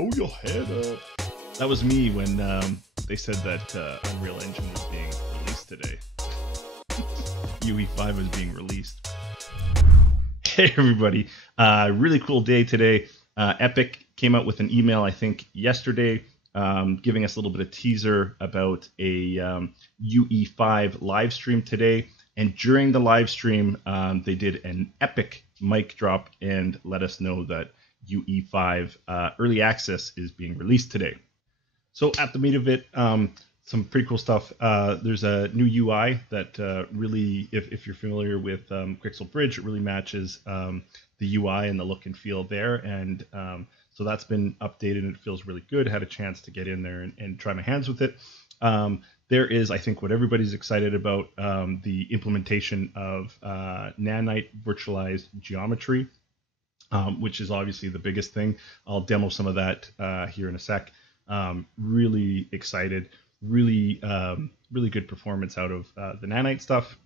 throw your head up. That was me when they said that Unreal Engine was being released today. UE5 was being released. Hey everybody, really cool day today. Epic came out with an email, I think yesterday, giving us a little bit of teaser about a UE5 live stream today. And during the live stream, they did an epic mic drop and let us know that UE5 early access is being released today. So at the meat of it, some pretty cool stuff. There's a new UI that really, if you're familiar with Quixel Bridge, it really matches the UI and the look and feel there. And so that's been updated and it feels really good. I had a chance to get in there and try my hands with it. There is, I think, what everybody's excited about, the implementation of Nanite virtualized geometry, which is obviously the biggest thing. I'll demo some of that here in a sec. Really excited, really good performance out of the Nanite stuff.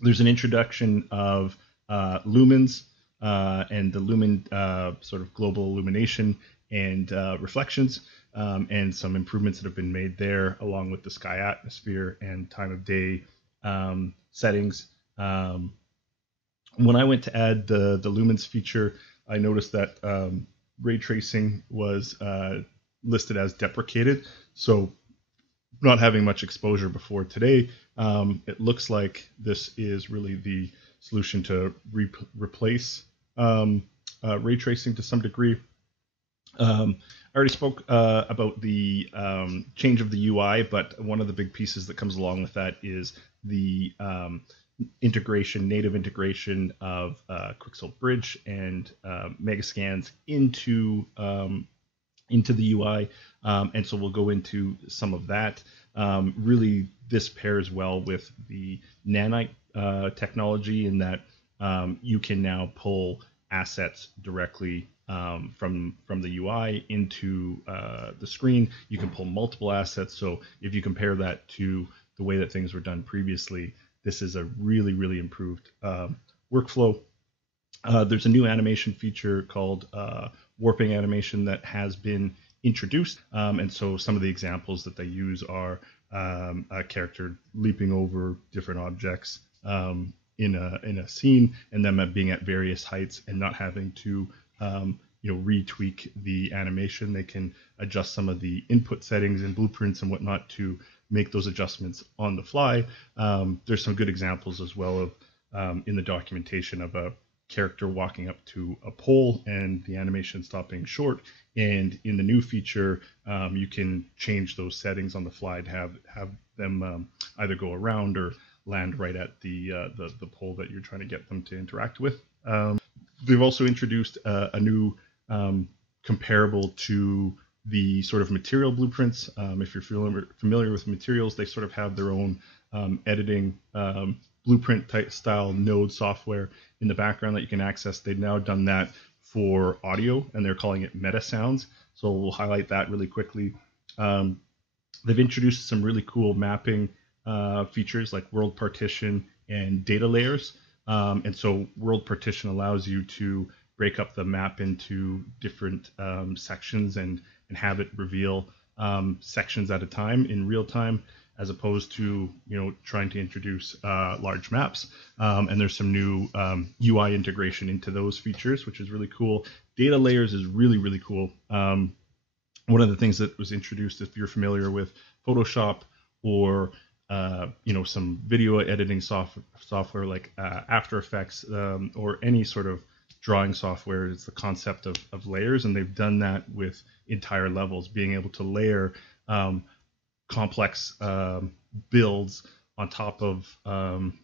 There's an introduction of Lumens and the Lumen sort of global illumination and reflections, and some improvements that have been made there, along with the sky atmosphere and time of day settings. When I went to add the Lumens feature, I noticed that ray tracing was listed as deprecated, so not having much exposure before today, it looks like this is really the solution to replace ray tracing to some degree. I already spoke about the change of the UI, but one of the big pieces that comes along with that is the native integration of Quixel Bridge and Megascans into the UI, and so we'll go into some of that. Really, this pairs well with the Nanite technology in that you can now pull assets directly from the UI into the screen. You can pull multiple assets, so if you compare that to the way that things were done previously, this is a really improved workflow. There's a new animation feature called warping animation that has been introduced, and so some of the examples that they use are a character leaping over different objects in a scene, and them being at various heights and not having to retweak the animation. They can adjust some of the input settings and blueprints and whatnot to make those adjustments on the fly. There's some good examples as well of in the documentation of a character walking up to a pole and the animation stopping short. And in the new feature, you can change those settings on the fly to have them either go around or land right at the pole that you're trying to get them to interact with. They've also introduced a new comparable to the sort of material blueprints. If you're familiar with materials, they sort of have their own editing blueprint type style node software in the background that you can access. They've now done that for audio, and they're calling it MetaSounds. So we'll highlight that really quickly. They've introduced some really cool mapping features like world partition and data layers. And so world partition allows you to break up the map into different sections and have it reveal sections at a time in real time, as opposed to trying to introduce large maps. And there's some new UI integration into those features, which is really cool. Data layers is really cool. One of the things that was introduced, if you're familiar with Photoshop or some video editing software like After Effects or any sort of drawing software, is the concept of layers, and they've done that with entire levels, being able to layer complex builds on top of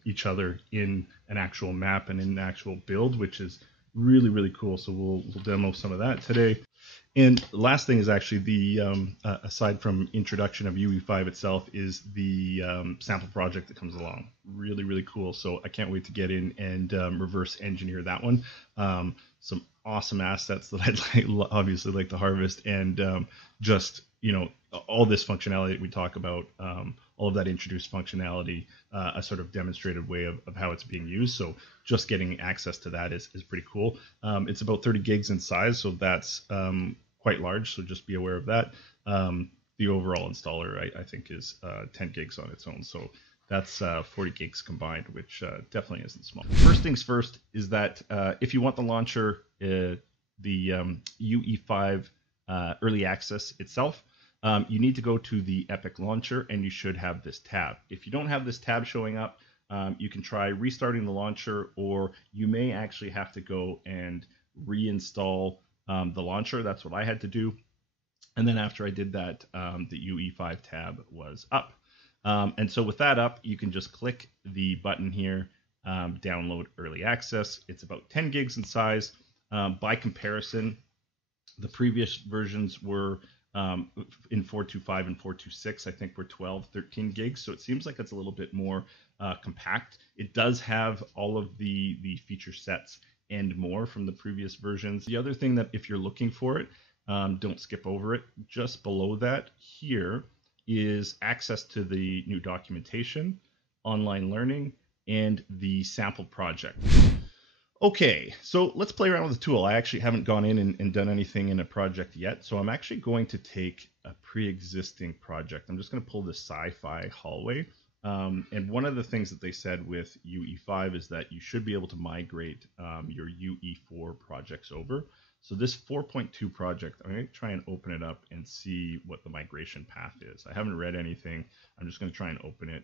each other in an actual map and in an actual build, which is really cool. So we'll demo some of that today. And the last thing is actually the aside from introduction of UE5 itself, is the sample project that comes along. Really cool. So I can't wait to get in and reverse engineer that one. Some awesome assets that I'd obviously like to harvest, and just all this functionality that we talk about, all of that introduced functionality, a sort of demonstrated way of how it's being used. So just getting access to that is pretty cool. It's about 30 gigs in size, so that's quite large, so just be aware of that. The overall installer, I think, is 10 gigs on its own, so that's 40 gigs combined, which definitely isn't small. First things first is that if you want the launcher, the UE5 early access itself, you need to go to the Epic launcher, and you should have this tab. If you don't have this tab showing up, you can try restarting the launcher, or you may actually have to go and reinstall the launcher. That's what I had to do. And then after I did that, the UE5 tab was up. And so with that up, you can just click the button here, download early access. It's about 10 gigs in size. By comparison, the previous versions were in 425 and 426, I think were 12, 13 gigs. So it seems like it's a little bit more compact. It does have all of the feature sets and more from the previous versions. The other thing that if you're looking for it, don't skip over it. Just below that here is access to the new documentation, online learning, and the sample project. Okay, so let's play around with the tool. I actually haven't gone in and done anything in a project yet, so I'm actually going to take a pre-existing project. I'm just going to pull the sci-fi hallway. And one of the things that they said with UE5 is that you should be able to migrate your UE4 projects over. So this 4.2 project, I'm going to try and open it up and see what the migration path is. I haven't read anything. I'm just going to try and open it,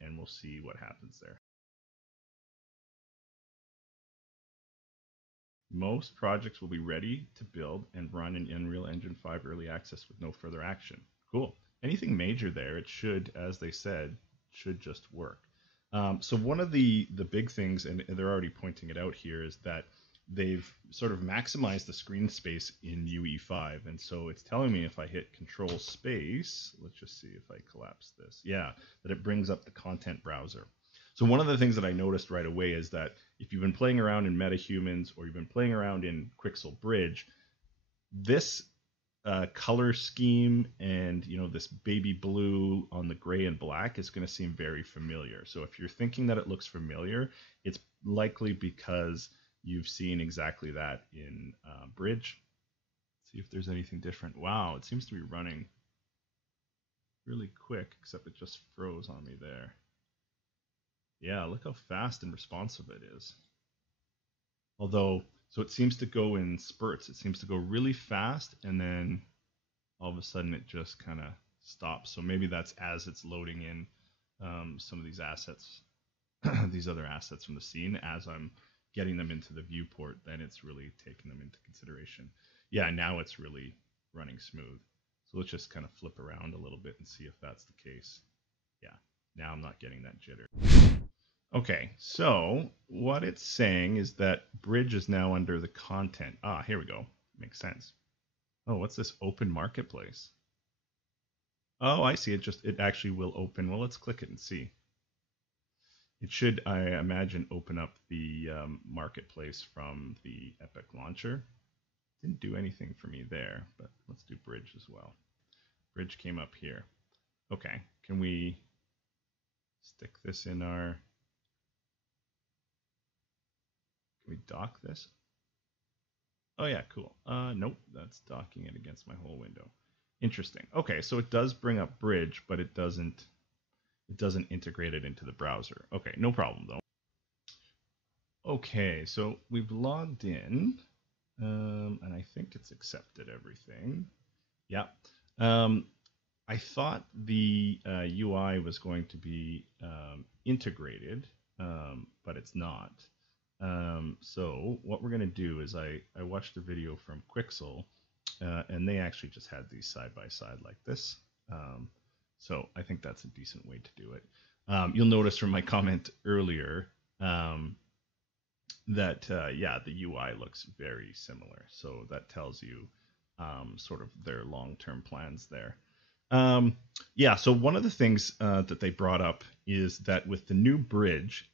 and we'll see what happens there. Most projects will be ready to build and run in Unreal Engine 5 early access with no further action. Cool. Anything major there, it should, as they said, should just work. So one of the big things, and they're already pointing it out here, is that they've sort of maximized the screen space in UE5. And so it's telling me if I hit Control Space, let's just see if I collapse this. Yeah, that it brings up the content browser. So one of the things that I noticed right away is that if you've been playing around in MetaHumans or you've been playing around in Quixel Bridge, this color scheme and this baby blue on the gray and black is going to seem very familiar. So if you're thinking that it looks familiar, it's likely because you've seen exactly that in Bridge. Let's see if there's anything different. Wow, it seems to be running really quick, except it just froze on me there. Yeah, look how fast and responsive it is. Although, so it seems to go in spurts. It seems to go really fast, and then all of a sudden it just kind of stops. So maybe that's as it's loading in some of these assets, these other assets from the scene, as I'm getting them into the viewport, then it's really taking them into consideration. Yeah, now it's really running smooth. So let's just kind of flip around a little bit and see if that's the case. Yeah, now I'm not getting that jitter. Okay, so what it's saying is that Bridge is now under the content. Ah, here we go. Makes sense. Oh, what's this open marketplace? Oh, I see. It actually will open. Well, let's click it and see. It should, I imagine, open up the marketplace from the Epic launcher. Didn't do anything for me there, but let's do Bridge as well. Bridge came up here. Okay, can we stick this in our... Can we dock this? Oh yeah, cool. Nope, that's docking it against my whole window. Interesting. Okay, so it does bring up Bridge, but it doesn't integrate it into the browser. Okay, no problem though. Okay, so we've logged in, and I think it's accepted everything. Yeah. I thought the UI was going to be integrated, but it's not. So what we're going to do is I watched a video from Quixel, and they actually just had these side by side like this. So I think that's a decent way to do it. You'll notice from my comment earlier that yeah, the UI looks very similar. So that tells you sort of their long-term plans there. Yeah, so one of the things that they brought up is that with the new Bridge,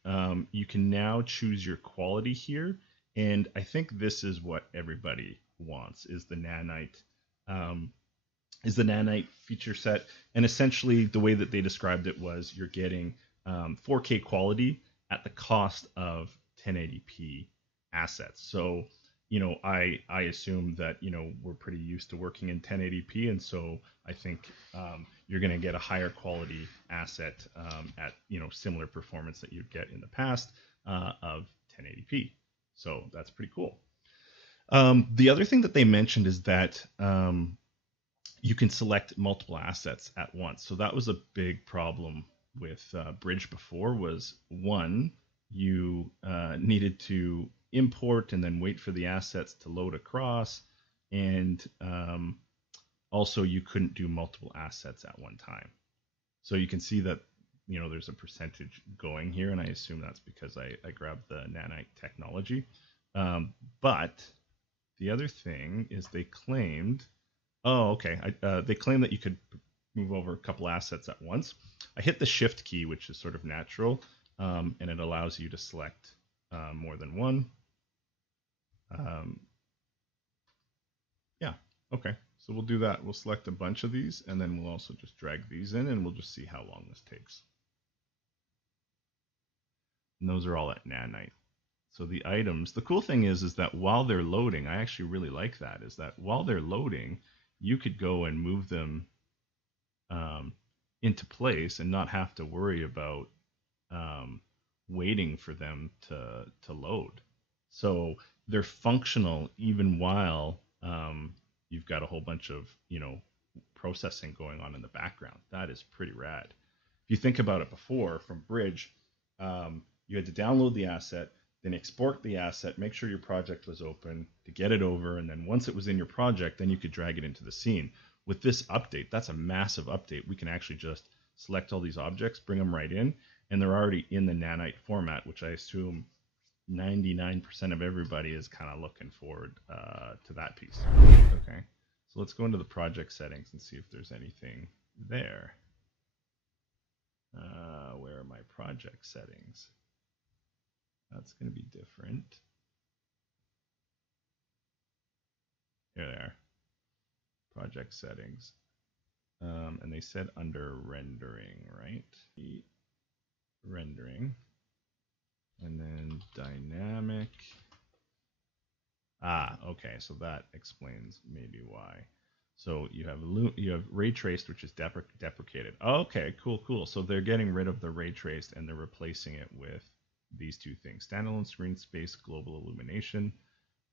you can now choose your quality here. And I think this is what everybody wants, is the Nanite feature set. And essentially the way that they described it was you're getting 4K quality at the cost of 1080p assets. So you know, I assume that, you know, we're pretty used to working in 1080p, and so I think you're going to get a higher quality asset at, you know, similar performance that you'd get in the past of 1080p. So that's pretty cool. The other thing that they mentioned is that you can select multiple assets at once. So that was a big problem with Bridge before. Was one, you needed to import and then wait for the assets to load across, and also you couldn't do multiple assets at one time. So you can see that, you know, there's a percentage going here, and I assume that's because I grabbed the Nanite technology. But the other thing is they claimed, they claimed that you could move over a couple assets at once. I hit the shift key, which is sort of natural, and it allows you to select more than one. Yeah, okay. So we'll do that. We'll select a bunch of these, and then we'll also just drag these in, and we'll just see how long this takes. And those are all at Nanite. So the items, the cool thing is that while they're loading, I actually really like that, is that while they're loading, you could go and move them into place and not have to worry about waiting for them to load. So they're functional even while you've got a whole bunch of, you know, processing going on in the background. That is pretty rad. If you think about it, before from Bridge, you had to download the asset, then export the asset, make sure your project was open to get it over, and then once it was in your project, then you could drag it into the scene. With this update, that's a massive update. We can actually just select all these objects, bring them right in, and they're already in the Nanite format, which I assume 99% of everybody is kind of looking forward to that piece. Okay, so let's go into the project settings and see if there's anything there. Where are my project settings? That's going to be different. Here they are. Project settings. And they said under rendering, right? Rendering. And then dynamic. Okay, so that explains maybe why. So you have ray traced, which is deprecated. Okay, cool. So they're getting rid of the ray traced and they're replacing it with these two things: standalone screen space, global illumination,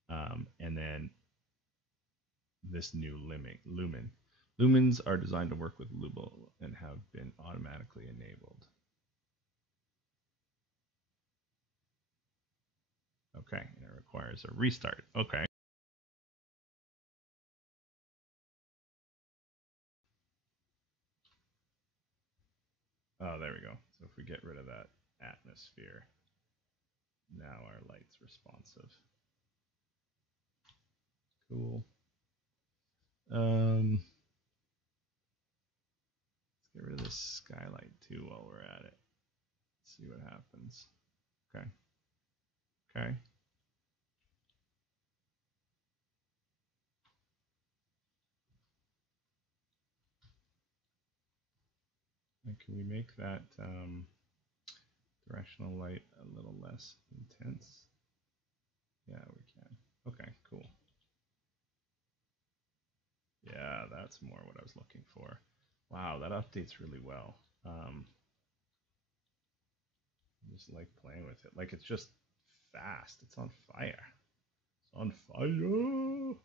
and then this new lumen. Lumens are designed to work with Lubo and have been automatically enabled. Okay, and it requires a restart. Okay. Oh, there we go. So if we get rid of that atmosphere, now our light's responsive. Cool. Let's get rid of this skylight too while we're at it. Let's see what happens. Okay. And can we make that directional light a little less intense? Yeah, we can. Okay, cool. Yeah, that's more what I was looking for. Wow, that updates really well. I just like playing with it. Like, it's just fast. It's on fire. It's on fire.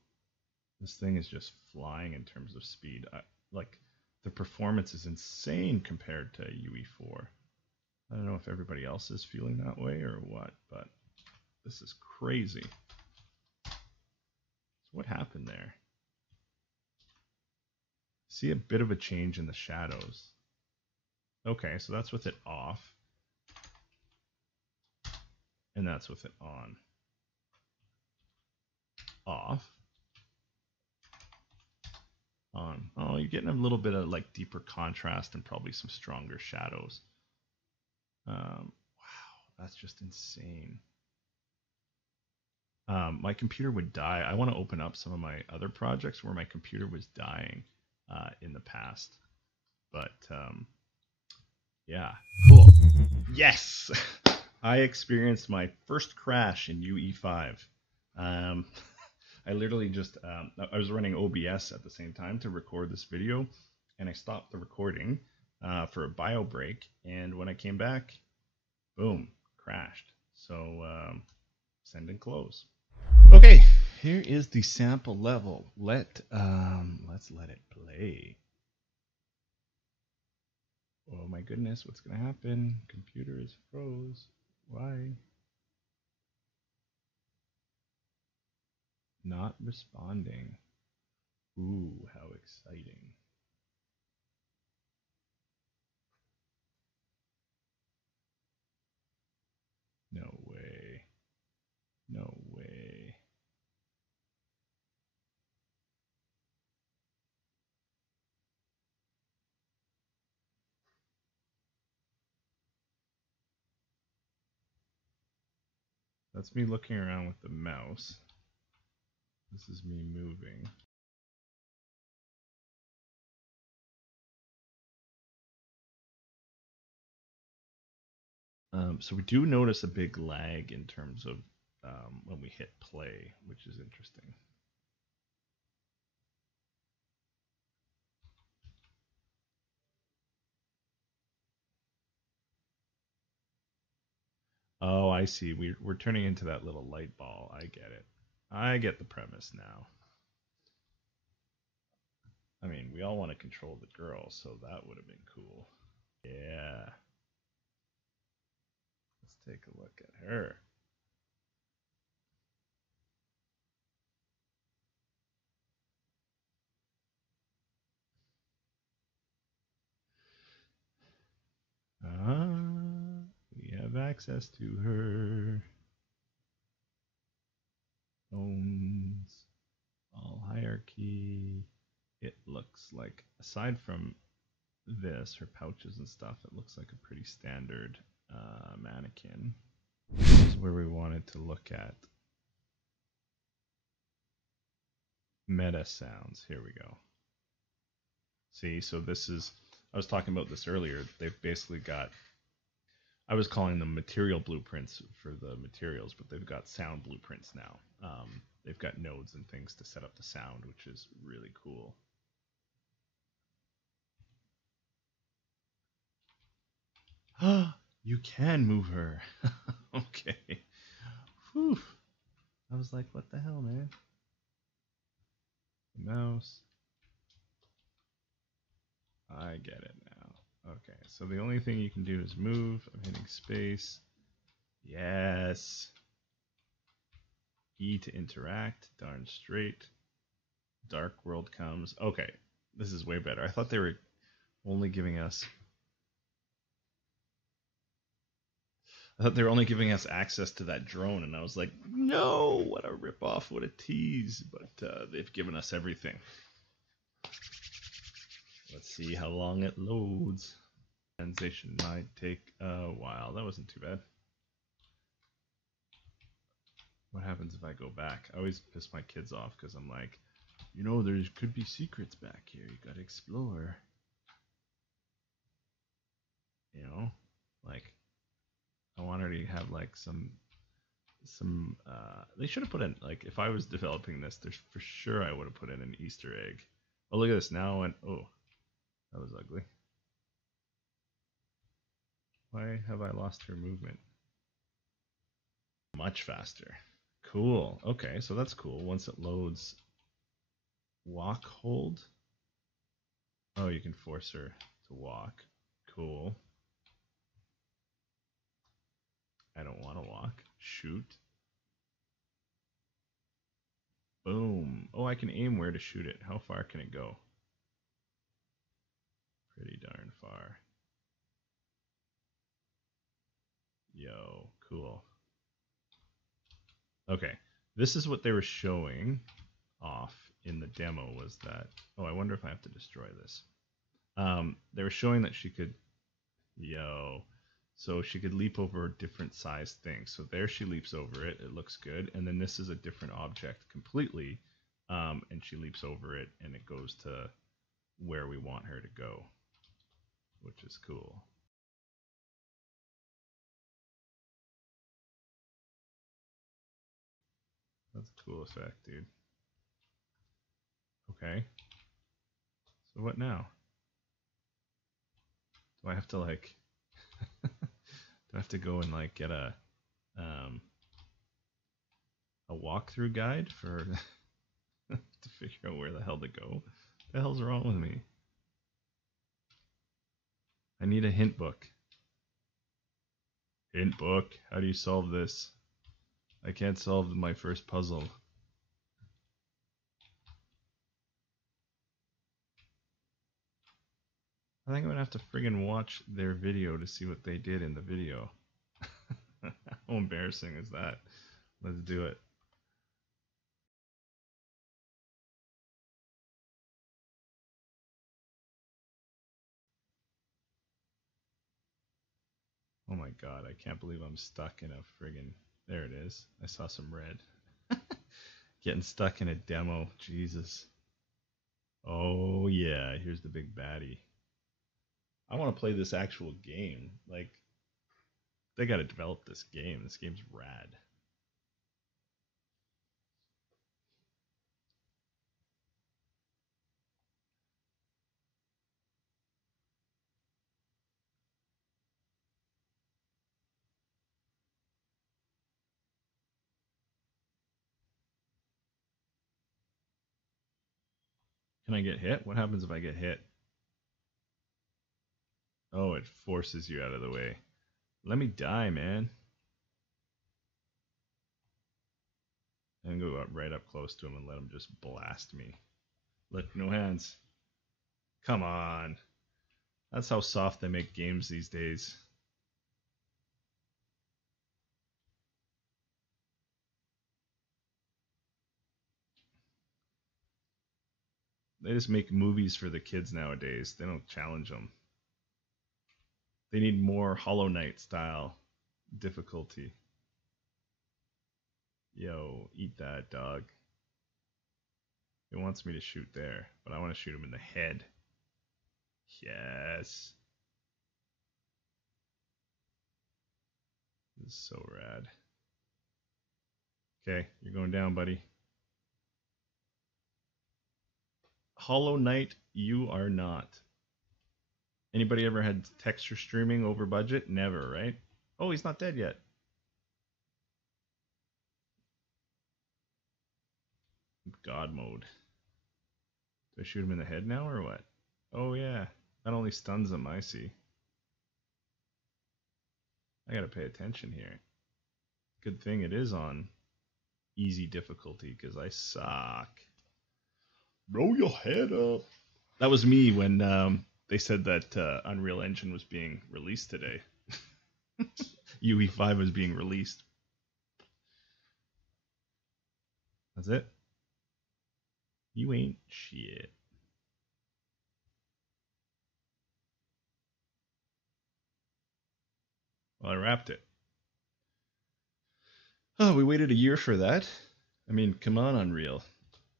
This thing is just flying in terms of speed. Like, the performance is insane compared to UE4. I don't know if everybody else is feeling that way or what, but this is crazy. So what happened there? See a bit of a change in the shadows. Okay, so that's with it off. And that's with it on. Off. On. Oh, you're getting a little bit of like deeper contrast and probably some stronger shadows. Wow, that's just insane. My computer would die. I want to open up some of my other projects where my computer was dying in the past. But yeah, cool. Yes! I experienced my first crash in UE5. Um, I literally just, I was running OBS at the same time to record this video, and I stopped the recording for a bio break, and when I came back, boom, crashed. So send and close. Okay, here is the sample level. Let's let it play. Oh my goodness, what's gonna happen? Computer is froze. Why? Not responding. Ooh, how exciting. No way. No way. That's me looking around with the mouse. This is me moving. So we do notice a big lag in terms of when we hit play, which is interesting. Oh, I see. We're turning into that little light ball. I get it. I get the premise now. I mean, we all want to control the girl, so that would have been cool. Yeah. Let's take a look at her. We have access to her. Owns all hierarchy. It looks like, aside from this, her pouches and stuff, it looks like a pretty standard mannequin. This is where we wanted to look at MetaSounds. Here we go. See, so this is, I was talking about this earlier. They've basically got, I was calling them material blueprints for the materials, but they've got sound blueprints now. They've got nodes and things to set up the sound, which is really cool. You can move her. Okay. Whew. I was like, what the hell, man? The mouse. I get it now. Okay, so the only thing you can do is move. I'm hitting space. Yes. E to interact. Darn straight. Dark world comes. Okay, this is way better. I thought they were only giving us access to that drone, and I was like, no, what a ripoff, what a tease. But they've given us everything. Let's see how long it loads. Translation might take a while. That wasn't too bad. What happens if I go back? I always piss my kids off because I'm like, you know, there could be secrets back here. You gotta explore. You know, like, I want her to have like some they should have put in, like, if I was developing this, there's for sure I would have put in an Easter egg. Oh, look at this now, and oh, that was ugly. Why have I lost her movement? Much faster. Cool. Okay, so that's cool. Once it loads, walk hold. Oh, you can force her to walk. Cool. I don't want to walk. Shoot. Boom. Oh, I can aim where to shoot it. How far can it go? Pretty darn far. Yo, cool. Okay, this is what they were showing off in the demo, was that, oh, I wonder if I have to destroy this. They were showing that she could, so she could leap over different sized things. So there she leaps over it, it looks good. And then this is a different object completely, and she leaps over it and it goes to where we want her to go, which is cool. That's Cool effect, dude. Okay. So what now? Do I have to like do I have to go and like get a walkthrough guide for to figure out where the hell to go? What the hell's wrong with me? I need a hint book. Hint book. How do you solve this? I can't solve my first puzzle. I think I'm gonna have to friggin' watch their video to see what they did in the video. How embarrassing is that? Let's do it. Oh my god, I can't believe I'm stuck in a friggin'... There it is. I saw some red. Getting stuck in a demo. Jesus. Oh yeah, here's the big baddie. I want to play this actual game. Like, they got to develop this game. This game's rad. Can I get hit? What happens if I get hit? Oh, it forces you out of the way. Let me die, man. And go right up close to him and let him just blast me. Look, no hands. Come on. That's how soft they make games these days. They just make movies for the kids nowadays. They don't challenge them. They need more Hollow Knight style difficulty. Yo, eat that, dog. It wants me to shoot there, but I want to shoot him in the head. Yes. This is so rad. Okay, you're going down, buddy. Hollow Knight, you are not. Anybody ever had texture streaming over budget? Never, right? Oh, he's not dead yet. God mode. Do I shoot him in the head now or what? Oh yeah, that only stuns him, I see. I gotta pay attention here. Good thing it is on easy difficulty, because I suck. Blow your head up. That was me when they said that Unreal Engine was being released today. UE5 was being released. That's it. You ain't shit. Well, I wrapped it. Oh, we waited a year for that. I mean, come on, Unreal.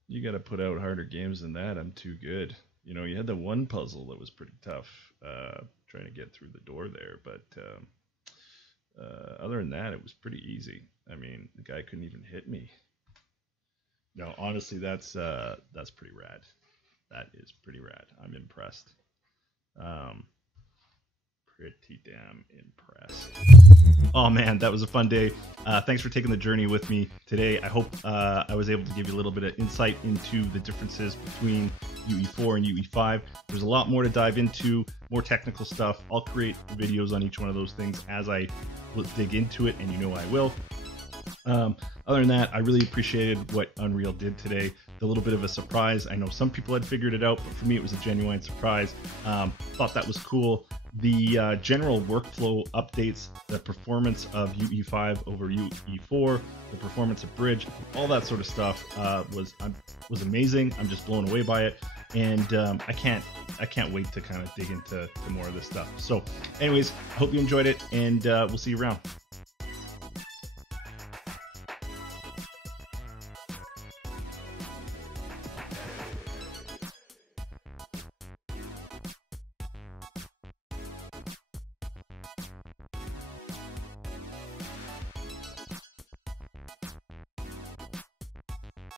You got to put out harder games than that. I'm too good. You know, you had the one puzzle that was pretty tough, trying to get through the door there. But other than that, it was pretty easy. I mean, the guy couldn't even hit me. No, honestly, that's pretty rad. That is pretty rad. I'm impressed. Pretty damn impressed. Oh man, that was a fun day. Thanks for taking the journey with me today. I hope I was able to give you a little bit of insight into the differences between UE4 and UE5. There's a lot more to dive into, more technical stuff. I'll create videos on each one of those things as I dig into it, and you know I will. Other than that, I really appreciated what Unreal did today. A little bit of a surprise. I know some people had figured it out, but for me it was a genuine surprise. Thought that was cool. The general workflow updates, the performance of UE5 over UE4, the performance of Bridge, all that sort of stuff was amazing. I'm just blown away by it, and I can't wait to kind of dig into more of this stuff. So anyways, I hope you enjoyed it, and we'll see you around.